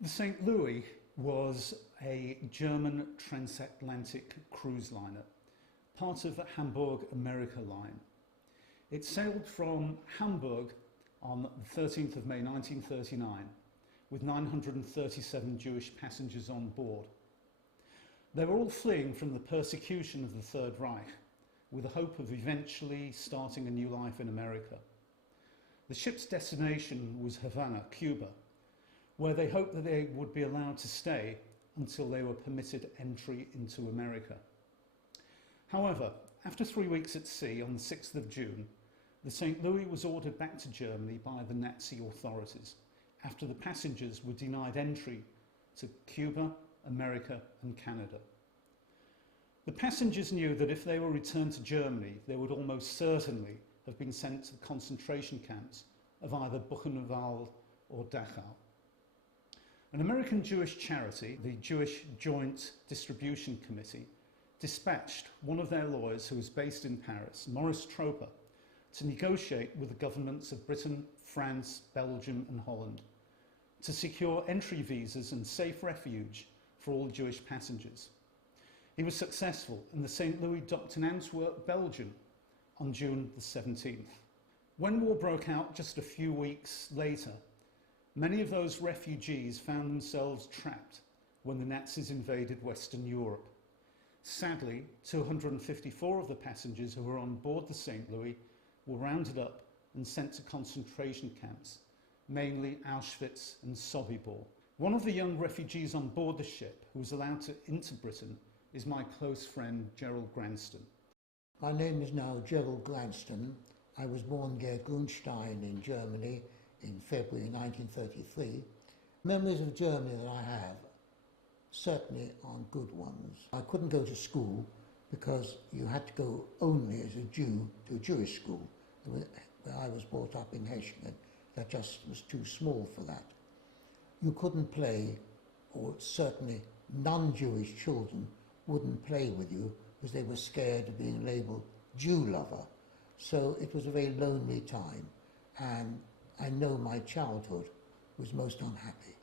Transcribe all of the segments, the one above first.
The St. Louis was a German transatlantic cruise liner, part of the Hamburg America line. It sailed from Hamburg on the 13th of May 1939 with 937 Jewish passengers on board. They were all fleeing from the persecution of the Third Reich with the hope of eventually starting a new life in America. The ship's destination was Havana, Cuba, where they hoped that they would be allowed to stay until they were permitted entry into America. However, after 3 weeks at sea on the 6th of June, the St. Louis was ordered back to Germany by the Nazi authorities after the passengers were denied entry to Cuba, America and Canada. The passengers knew that if they were returned to Germany, they would almost certainly have been sent to the concentration camps of either Buchenwald or Dachau. An American Jewish charity, the Jewish Joint Distribution Committee, dispatched one of their lawyers who was based in Paris, Maurice Troper, to negotiate with the governments of Britain, France, Belgium and Holland to secure entry visas and safe refuge for all Jewish passengers. He was successful and the St. Louis docked in Antwerp, Belgium on June the 17th. When war broke out just a few weeks later, many of those refugees found themselves trapped when the Nazis invaded Western Europe. Sadly, 254 of the passengers who were on board the St. Louis were rounded up and sent to concentration camps, mainly Auschwitz and Sobibor. One of the young refugees on board the ship who was allowed into Britain is my close friend Gerald Granston. My name is now Gerald Granston. I was born Gerald Granston in Germany in February 1933. Memories of Germany that I have certainly aren't good ones. I couldn't go to school because you had to go only as a Jew to a Jewish school. Where I was brought up in Hechingen, that just was too small for that. You couldn't play, or certainly non-Jewish children wouldn't play with you because they were scared of being labelled Jew lover. So it was a very lonely time, and I know my childhood was most unhappy.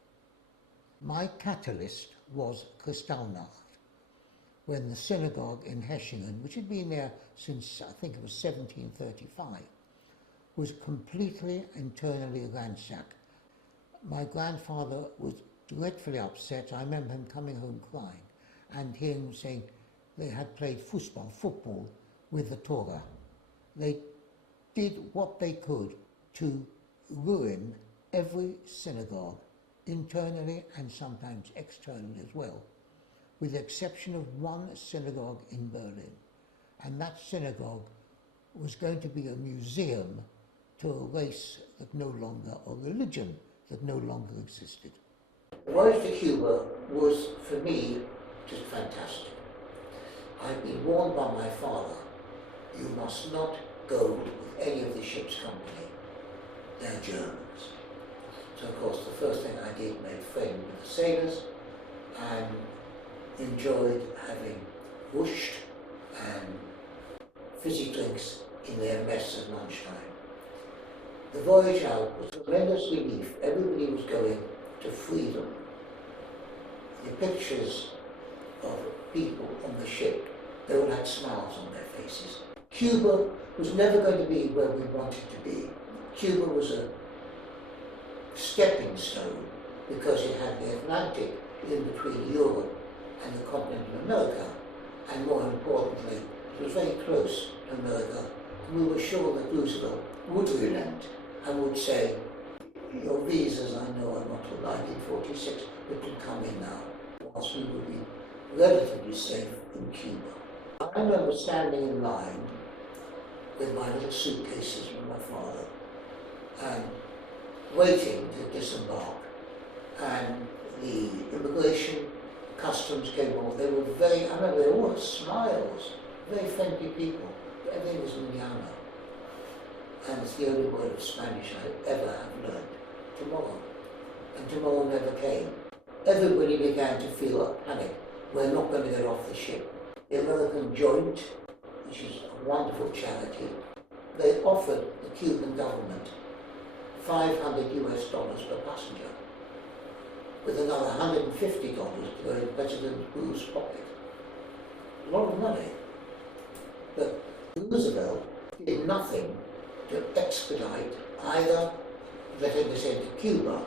My catalyst was Kristallnacht, when the synagogue in Hechingen, which had been there since I think it was 1735, was completely internally ransacked. My grandfather was dreadfully upset. I remember him coming home crying and hearing him saying they had played football with the Torah. They did what they could to ruin every synagogue, internally and sometimes externally as well, with the exception of one synagogue in Berlin. And that synagogue was going to be a museum to a race that no longer, or religion that no longer existed. The voyage to Cuba was, for me, just fantastic. I'd been warned by my father, you must not go with any of the ship's company. They're Germans. So of course the first thing I did, made friends with the sailors and enjoyed having whoosh and fizzy drinks in their mess at lunchtime. The voyage out was a tremendous relief. Everybody was going to freedom. The pictures of people on the ship, they all had smiles on their faces. Cuba was never going to be where we wanted to be. Cuba was a stepping stone because it had the Atlantic in between Europe and the continent of America, and more importantly, it was very close to America. We were sure that Roosevelt would relent and would say, your visas, I know, are not till 1946, but can come in now, whilst we would be relatively safe in Cuba. I remember standing in line with my little suitcases with my father and waiting to disembark. And the immigration customs came on. They were very, I remember they all had smiles, very friendly people. Everything was mañana. And it's the only word of Spanish I ever have learned. Tomorrow. And tomorrow never came. Everybody began to feel a panic. We're not going to get off the ship. The American Joint, which is a wonderful charity, they offered the Cuban government $500 US per passenger. with another $150 to go in President Bush's pocket. A lot of money. But Roosevelt did nothing to expedite either letting us into Cuba,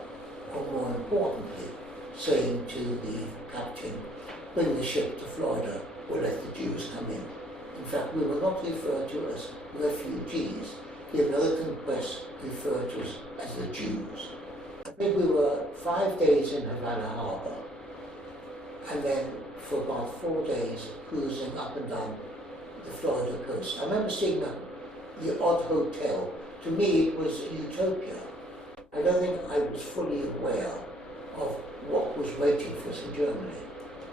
or more importantly, saying to the captain, bring the ship to Florida, we'll let the Jews come in. In fact, we were not referred to as refugees. The American press referred to us as the Jews. I think we were 5 days in Havana Harbor, and then for about 4 days cruising up and down the Florida coast. I remember seeing the odd hotel. To me, it was utopia. I don't think I was fully aware of what was waiting for us in Germany.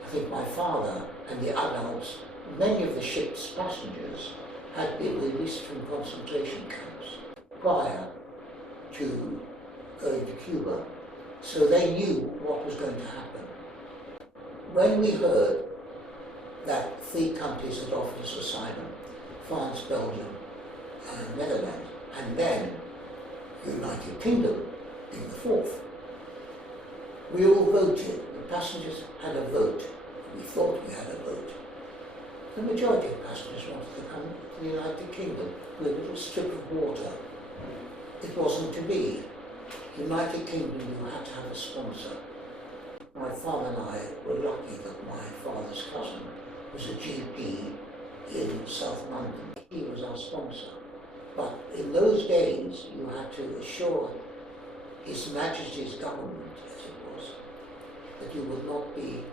I think my father and the adults, many of the ship's passengers, had been released from concentration camps prior to going to Cuba, so they knew what was going to happen. When we heard that 3 countries had offered us asylum, France, Belgium, and Netherlands, and then the United Kingdom being the 4th, we all voted. The passengers had a vote. We thought we had a vote. The majority of passengers wanted to come to the United Kingdom with a little strip of water. It wasn't to be. United Kingdom, you had to have a sponsor. My father and I were lucky that my father's cousin was a GP in South London. He was our sponsor. But in those days, you had to assure His Majesty's government, as it was, that you would not be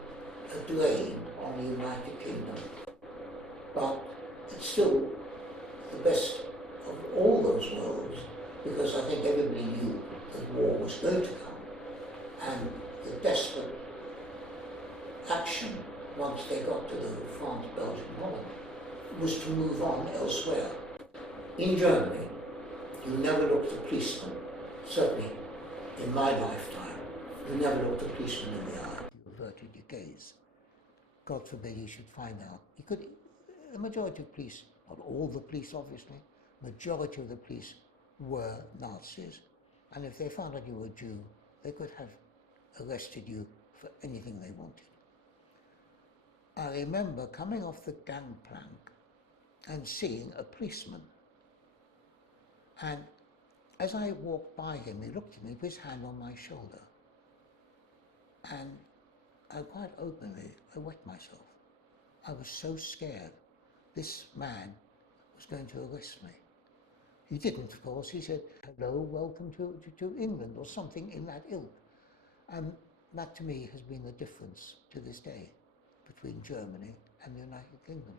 a drain on the United Kingdom. But it's still the best of all those worlds, because I think everybody knew that war was going to come. And the desperate action, once they got to the France, Belgium, Holland, was to move on elsewhere. In Germany, you never looked a policeman, certainly in my lifetime, you never looked a policeman in the eye. You averted your gaze. God forbid he should find out. He could, a majority of police, not all the police obviously, majority of the police were Nazis. And if they found out you were a Jew, they could have arrested you for anything they wanted. I remember coming off the gangplank and seeing a policeman. And as I walked by him, he looked at me with his hand on my shoulder. And quite openly, I wet myself. I was so scared. This man was going to arrest me. He didn't, of course. He said, hello, welcome to England, or something in that ilk. And that, to me, has been the difference to this day between Germany and the United Kingdom.